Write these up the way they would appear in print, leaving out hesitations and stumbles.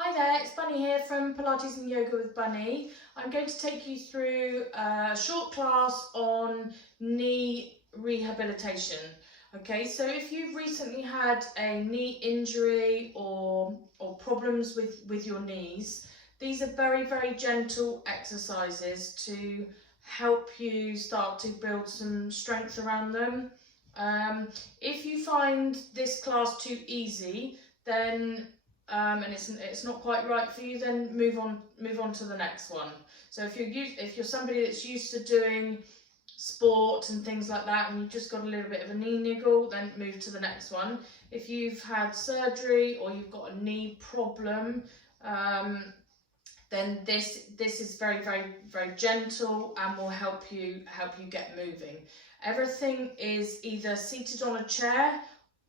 Hi there, it's Bunny here from Pilates and Yoga with Bunny. I'm going to take you through a short class on knee rehabilitation. Okay, so if you've recently had a knee injury or problems with your knees, these are very gentle exercises to help you start to build some strength around them. If you find this class too easy, then and it's not quite right for you, then move on to the next one. So if you're somebody that's used to doing sport and things like that, and you've just got a little bit of a knee niggle, then move to the next one. If you've had surgery or you've got a knee problem, then this is very gentle and will help you get moving. Everything is either seated on a chair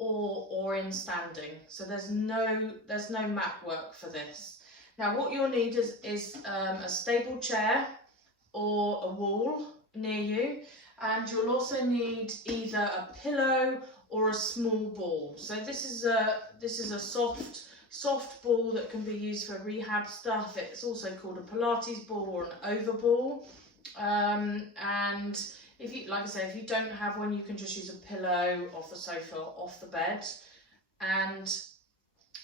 or in standing, so there's no mat work for this. Now what you'll need is a stable chair or a wall near you, and you'll also need either a pillow or a small ball. So this is a soft ball that can be used for rehab stuff. It's also called a Pilates ball or an over ball, and if you, like I say, if you don't have one, you can just use a pillow off the sofa, off the bed. And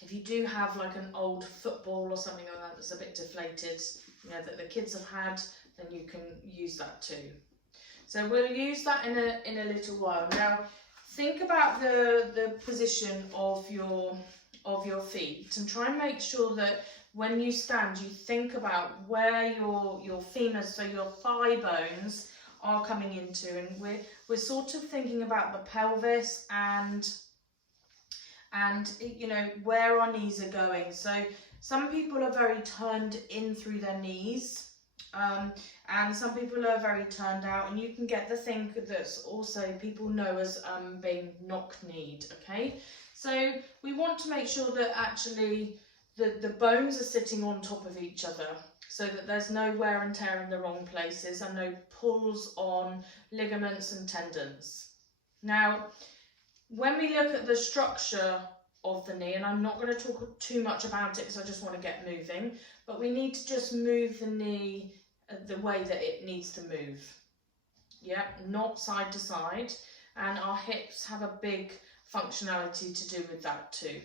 if you do have like an old football or something like that that's a bit deflated, you know, that the kids have had, then you can use that too. So we'll use that in a little while. Now think about the position of your feet, and try and make sure that when you stand, you think about where your femurs, so your thigh bones, are coming into, and we're sort of thinking about the pelvis and you know, where our knees are going. So some people are very turned in through their knees, and some people are very turned out, and you can get the thing that's also people know as being knock-kneed. Okay, so we want to make sure that actually the bones are sitting on top of each other, so that there's no wear and tear in the wrong places and no pulls on ligaments and tendons. Now, when we look at the structure of the knee, and I'm not going to talk too much about it because I just want to get moving, but we need to just move the knee the way that it needs to move. Yeah, not side to side, and our hips have a big functionality to do with that too.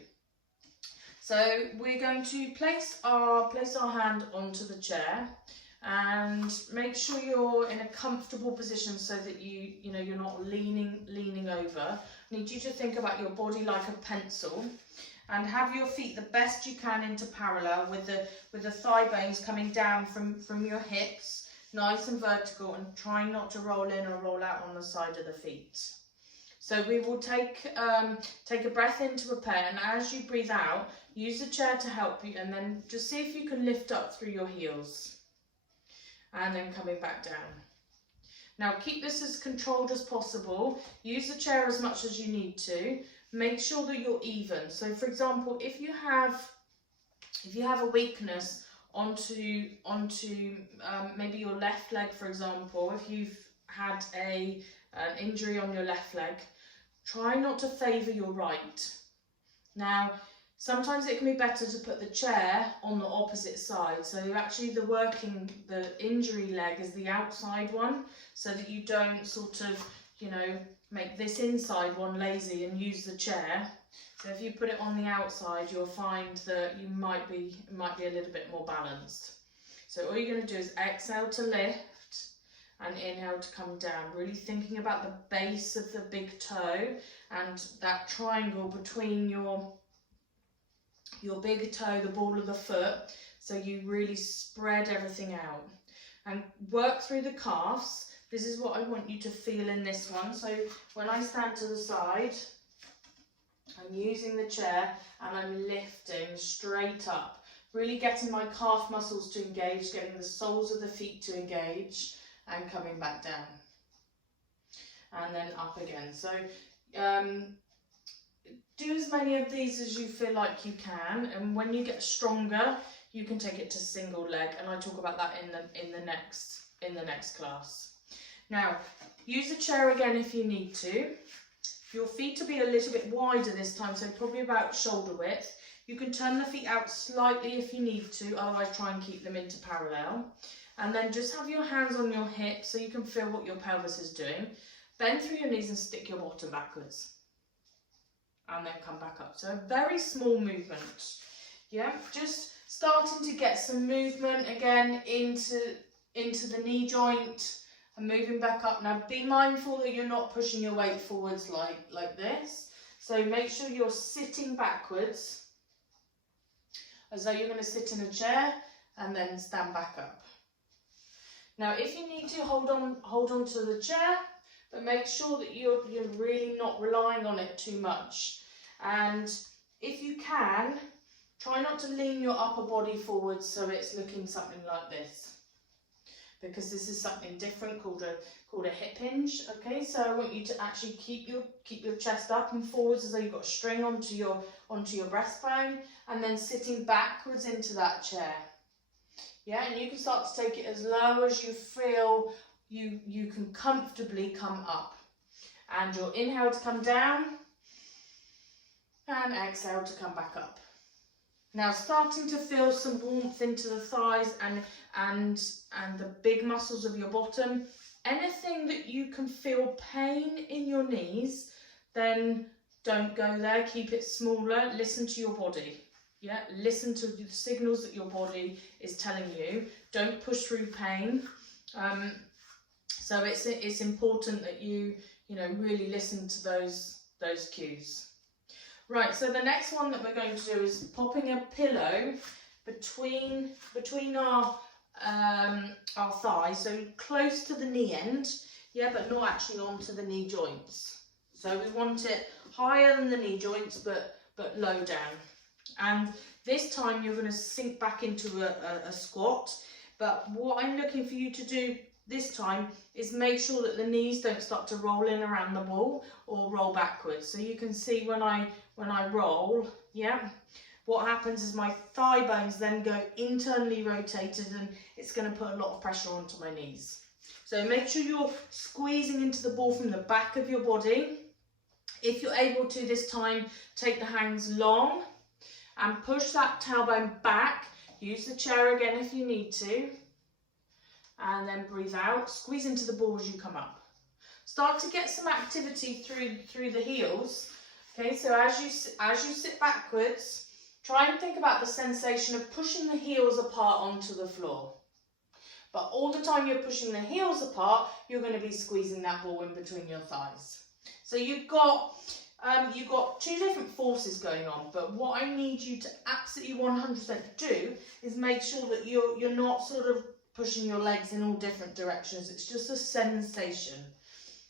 So we're going to place our hand onto the chair, and make sure you're in a comfortable position so that you know, you're not leaning over. I need you to think about your body like a pencil, and have your feet the best you can into parallel with the thigh bones coming down from your hips, nice and vertical, and trying not to roll in or roll out on the side of the feet. So we will take a breath in to prepare, and as you breathe out, use the chair to help you, and then just see if you can lift up through your heels, and then coming back down. Now keep this as controlled as possible. Use the chair as much as you need to. Make sure that you're even. So for example, if you have a weakness onto maybe your left leg, for example, if you've had an injury on your left leg, try not to favour your right. Now, sometimes it can be better to put the chair on the opposite side. So actually the injury leg is the outside one, so that you don't sort of, you know, make this inside one lazy and use the chair. So if you put it on the outside, you'll find that you might be a little bit more balanced. So all you're going to do is exhale to lift and inhale to come down, really thinking about the base of the big toe and that triangle between your big toe, the ball of the foot, so you really spread everything out. And work through the calves. This is what I want you to feel in this one. So when I stand to the side, I'm using the chair and I'm lifting straight up, really getting my calf muscles to engage, getting the soles of the feet to engage, and coming back down. And then up again. So do as many of these as you feel like you can, and when you get stronger, you can take it to single leg, and I talk about that in the next class. Now, use a chair again if you need to. Your feet will be a little bit wider this time, so probably about shoulder width. You can turn the feet out slightly if you need to, otherwise try and keep them into parallel. And then just have your hands on your hips so you can feel what your pelvis is doing. Bend through your knees and stick your bottom backwards. And then come back up. So a very small movement. Yeah, just starting to get some movement again into the knee joint and moving back up. Now be mindful that you're not pushing your weight forwards like this. So make sure you're sitting backwards as though you're going to sit in a chair and then stand back up. Now if you need to, hold on to the chair, but make sure that you're really not relying on it too much. And if you can, try not to lean your upper body forward so it's looking something like this, because this is something different called a hip hinge. Okay, so I want you to actually keep your chest up and forwards as though you've got a string onto your breastbone, and then sitting backwards into that chair. Yeah, and you can start to take it as low as you feel you can comfortably come up. And you'll inhale to come down and exhale to come back up. Now starting to feel some warmth into the thighs and the big muscles of your bottom. Anything that you can feel pain in your knees, then don't go there. Keep it smaller. Listen to your body. Yeah, listen to the signals that your body is telling you. Don't push through pain. So it's important that you really listen to those cues. Right, so the next one that we're going to do is popping a pillow between our thighs, so close to the knee end, yeah, but not actually onto the knee joints. So we want it higher than the knee joints, but low down. And this time you're going to sink back into a squat. But what I'm looking for you to do this time is make sure that the knees don't start to roll in around the ball or roll backwards. So you can see when I roll, yeah, what happens is my thigh bones then go internally rotated, and it's going to put a lot of pressure onto my knees. So make sure you're squeezing into the ball from the back of your body. If you're able to this time, take the hands long and push that tailbone back. Use the chair again if you need to. And then breathe out, squeeze into the ball as you come up. Start to get some activity through the heels. Okay, so as you sit backwards, try and think about the sensation of pushing the heels apart onto the floor. But all the time you're pushing the heels apart, you're going to be squeezing that ball in between your thighs. So you've got two different forces going on, but what I need you to absolutely 100% do is make sure that you're not sort of pushing your legs in all different directions. It's just a sensation.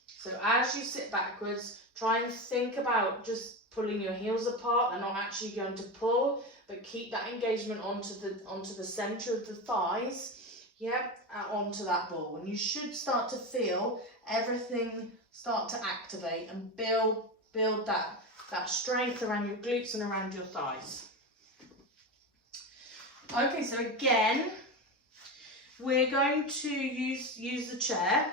So as you sit backwards, try and think about just pulling your heels apart. They're not actually going to pull, but keep that engagement onto the center of the thighs, yeah, onto that ball. And you should start to feel everything start to activate and build that strength around your glutes and around your thighs. Okay, so again, we're going to use the chair,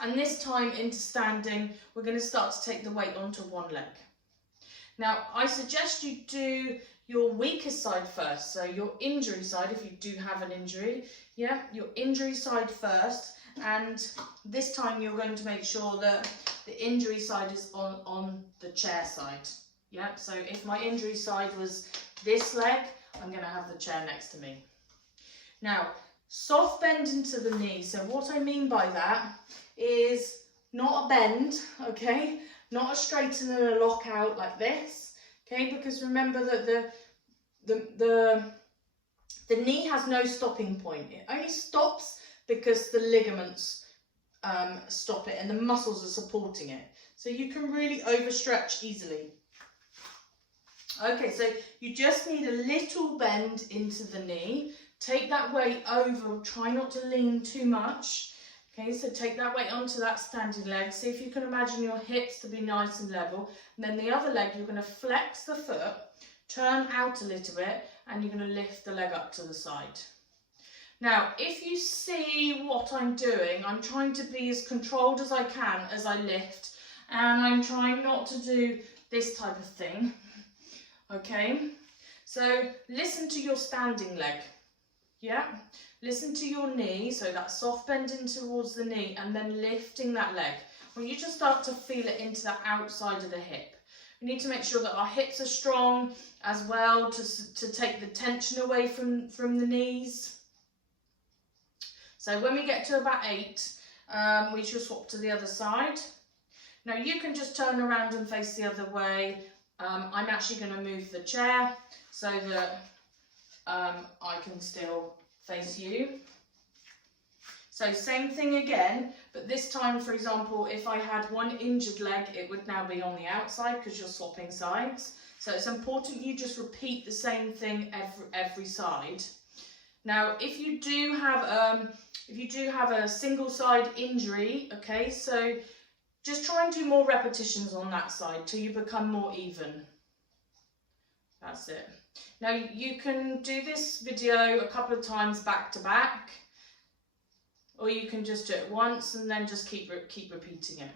and this time into standing, we're going to start to take the weight onto one leg. Now, I suggest you do your weakest side first, so your injury side, if you do have an injury, yeah, your injury side first, and this time you're going to make sure that the injury side is on the chair side, yeah, so if my injury side was this leg, I'm going to have the chair next to me. Now, soft bend into the knee. So what I mean by that is not a bend, okay? Not a straighten and a lock out like this, okay? Because remember that the knee has no stopping point. It only stops because the ligaments stop it and the muscles are supporting it. So you can really overstretch easily. Okay, so you just need a little bend into the knee. Take that weight over, try not to lean too much. Okay, so take that weight onto that standing leg. See if you can imagine your hips to be nice and level. And then the other leg, you're going to flex the foot, turn out a little bit, and you're going to lift the leg up to the side. Now, if you see what I'm doing, I'm trying to be as controlled as I can as I lift. And I'm trying not to do this type of thing. Okay, So listen to your standing leg. Yeah, listen to your knee, so that soft bending towards the knee and then lifting that leg. When you just start to feel it into the outside of the hip. We need to make sure that our hips are strong as well to take the tension away from the knees. So when we get to about 8, we should swap to the other side. Now you can just turn around and face the other way. I'm actually going to move the chair so that I can still face you. So same thing again, but this time, for example, if I had one injured leg, it would now be on the outside because you're swapping sides. So it's important you just repeat the same thing every side. Now, if you do have a single side injury, okay, so just try and do more repetitions on that side till you become more even. That's it. Now you can do this video a couple of times back to back, or you can just do it once and then just keep repeating it.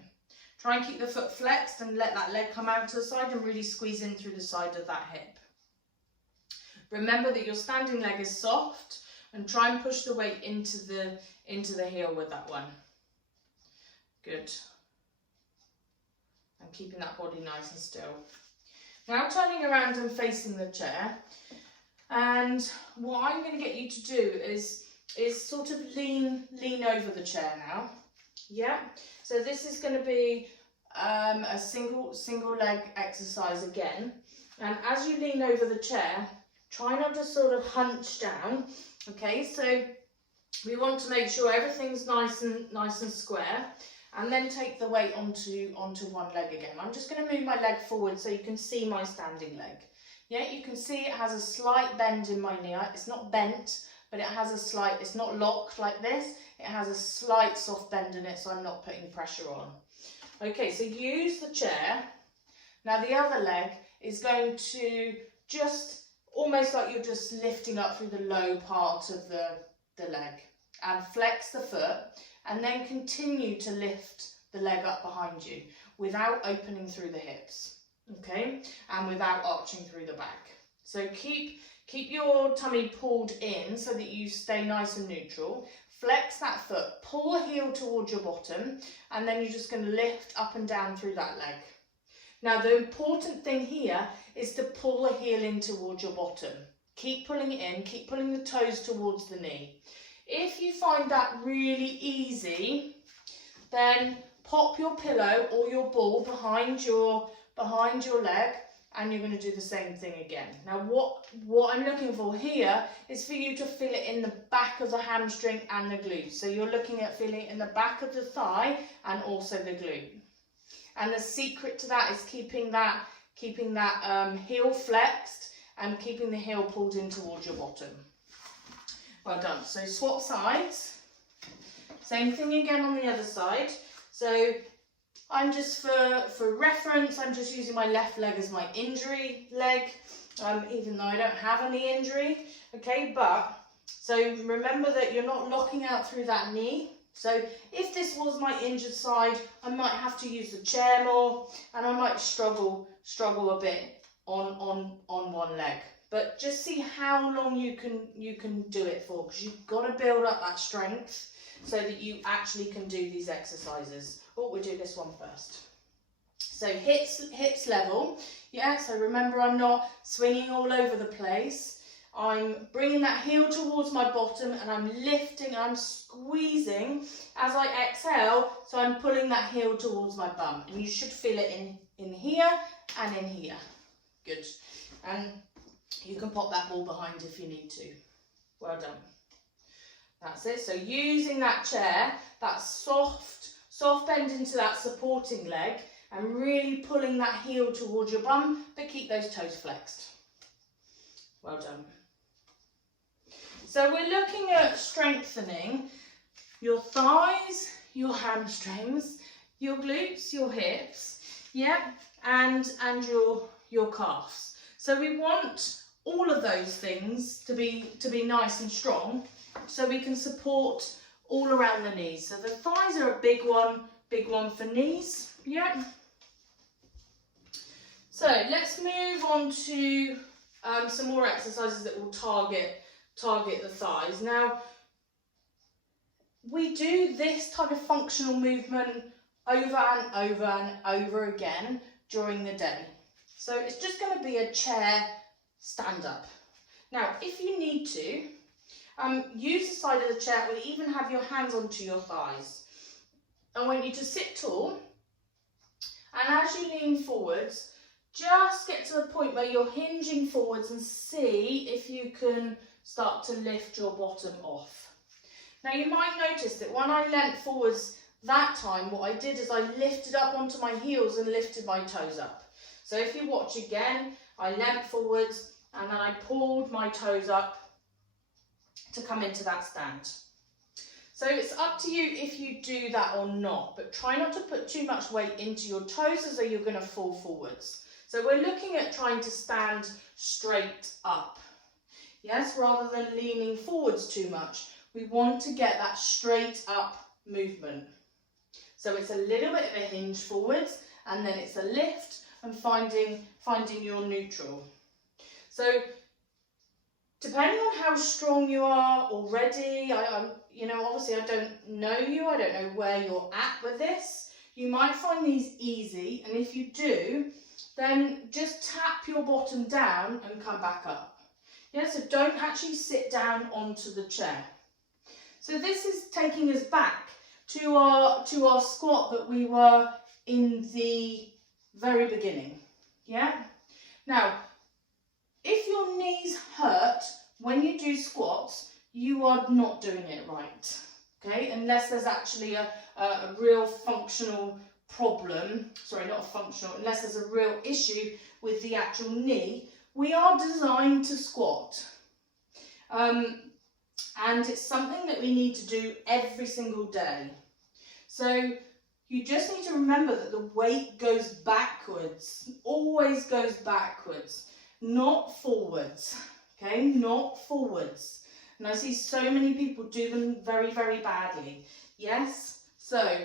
Try and keep the foot flexed and let that leg come out to the side and really squeeze in through the side of that hip. Remember that your standing leg is soft and try and push the weight into the heel with that one. Good. And keeping that body nice and still. Now turning around and facing the chair, and what I'm going to get you to do is sort of lean over the chair now. Yeah, so this is going to be a single leg exercise again, and as you lean over the chair, try not to sort of hunch down. Okay, so we want to make sure everything's nice and square. And then take the weight onto one leg again. I'm just going to move my leg forward so you can see my standing leg. Yeah, you can see it has a slight bend in my knee. It's not bent, but it has a slight, it's not locked like this. It has a slight soft bend in it, so I'm not putting pressure on. Okay, so use the chair. Now the other leg is going to just, almost like you're just lifting up through the low part of the leg. And flex the foot. And then continue to lift the leg up behind you without opening through the hips, okay? And without arching through the back. So keep your tummy pulled in so that you stay nice and neutral. Flex that foot, pull the heel towards your bottom, and then you're just going to lift up and down through that leg. Now the important thing here is to pull the heel in towards your bottom. Keep pulling it in, keep pulling the toes towards the knee. If you find that really easy, then pop your pillow or your ball behind your leg, and you're going to do the same thing again. Now what I'm looking for here is for you to feel it in the back of the hamstring and the glute. So you're looking at feeling it in the back of the thigh and also the glute. And the secret to that is keeping that heel flexed and keeping the heel pulled in towards your bottom. Well done. So swap sides. Same thing again on the other side. So I'm just, for reference, I'm just using my left leg as my injury leg, even though I don't have any injury. Okay, but so remember that you're not locking out through that knee. So if this was my injured side, I might have to use the chair more, and I might struggle a bit on one leg. But just see how long you can do it for, because you've got to build up that strength so that you actually can do these exercises. Oh, we'll do this one first. So hips level. Yeah, so remember I'm not swinging all over the place. I'm bringing that heel towards my bottom and I'm lifting, I'm squeezing as I exhale. So I'm pulling that heel towards my bum, and you should feel it in here and in here. Good. And you can pop that ball behind if you need to. Well done. That's it. So using that chair, that soft bend into that supporting leg, and really pulling that heel towards your bum, but keep those toes flexed. Well done. So we're looking at strengthening your thighs, your hamstrings, your glutes, your hips, yeah, and your calves. So we want all of those things to be nice and strong, so we can support all around the knees. So the thighs are a big one for knees, yeah. So let's move on to some more exercises that will target the thighs. Now, we do this type of functional movement over and over and over again during the day. So it's just going to be a chair stand up. Now, if you need to, use the side of the chair or even have your hands onto your thighs. I want you to sit tall, and as you lean forwards, just get to the point where you're hinging forwards and see if you can start to lift your bottom off. Now, you might notice that when I leant forwards that time, what I did is I lifted up onto my heels and lifted my toes up. So if you watch again, I leant forwards and then I pulled my toes up to come into that stand. So it's up to you if you do that or not, but try not to put too much weight into your toes as though you're going to fall forwards. So we're looking at trying to stand straight up, yes, rather than leaning forwards too much. We want to get that straight up movement. So it's a little bit of a hinge forwards, and then it's a lift and finding your neutral. So depending on how strong you are already, obviously I don't know you, I don't know where you're at with this. You might find these easy, and if you do, then just tap your bottom down and come back up. Yeah, so don't actually sit down onto the chair. So this is taking us back to our squat that we were in the very beginning. Yeah? Now, if your knees hurt when you do squats, you are not doing it right. Okay? Unless there's actually a real functional problem, unless there's a real issue with the actual knee, we are designed to squat. And it's something that we need to do every single day. So you just need to remember that the weight goes backwards, always goes backwards, not forwards, okay, not forwards. And I see so many people do them very, very badly, yes? So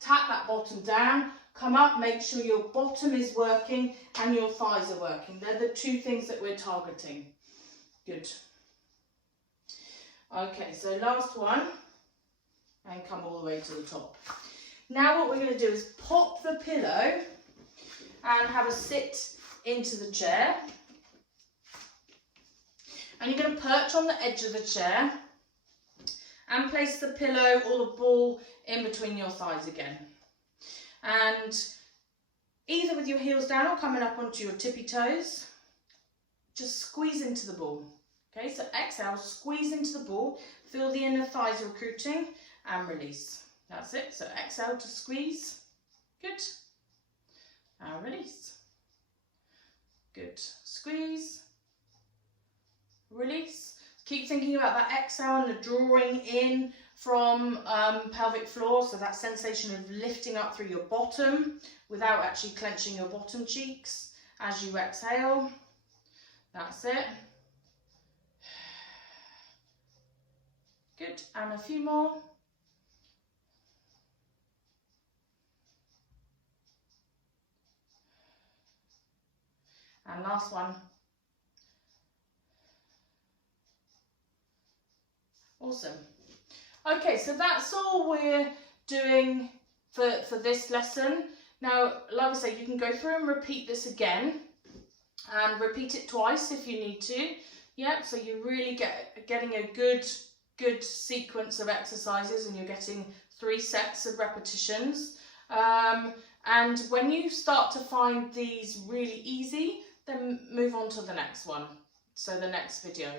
tap that bottom down, come up, make sure your bottom is working and your thighs are working. They're the two things that we're targeting. Good. Okay, so last one, and come all the way to the top. Now what we're going to do is pop the pillow and have a sit into the chair. And you're going to perch on the edge of the chair and place the pillow or the ball in between your thighs again. And either with your heels down or coming up onto your tippy toes, just squeeze into the ball. Okay, so exhale, squeeze into the ball, feel the inner thighs recruiting and release. That's it, so exhale to squeeze, good, and release. Good, squeeze, release. Keep thinking about that exhale and the drawing in from pelvic floor, so that sensation of lifting up through your bottom without actually clenching your bottom cheeks as you exhale. That's it. Good, and a few more. And last one. Awesome. Okay, so that's all we're doing for this lesson. Now, like I say, you can go through and repeat this again and repeat it twice if you need to. Yeah, so you're really getting a good sequence of exercises, and you're getting 3 sets of repetitions. And when you start to find these really easy, then move on to the next one. So the next video.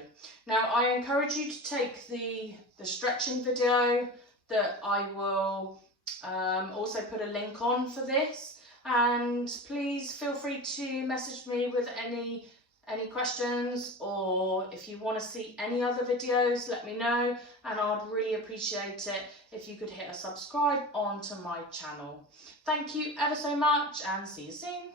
Now I encourage you to take the stretching video that I will also put a link on for this, and please feel free to message me with any questions, or if you want to see any other videos, let me know, and I'd really appreciate it if you could hit a subscribe onto my channel. Thank you ever so much, and see you soon.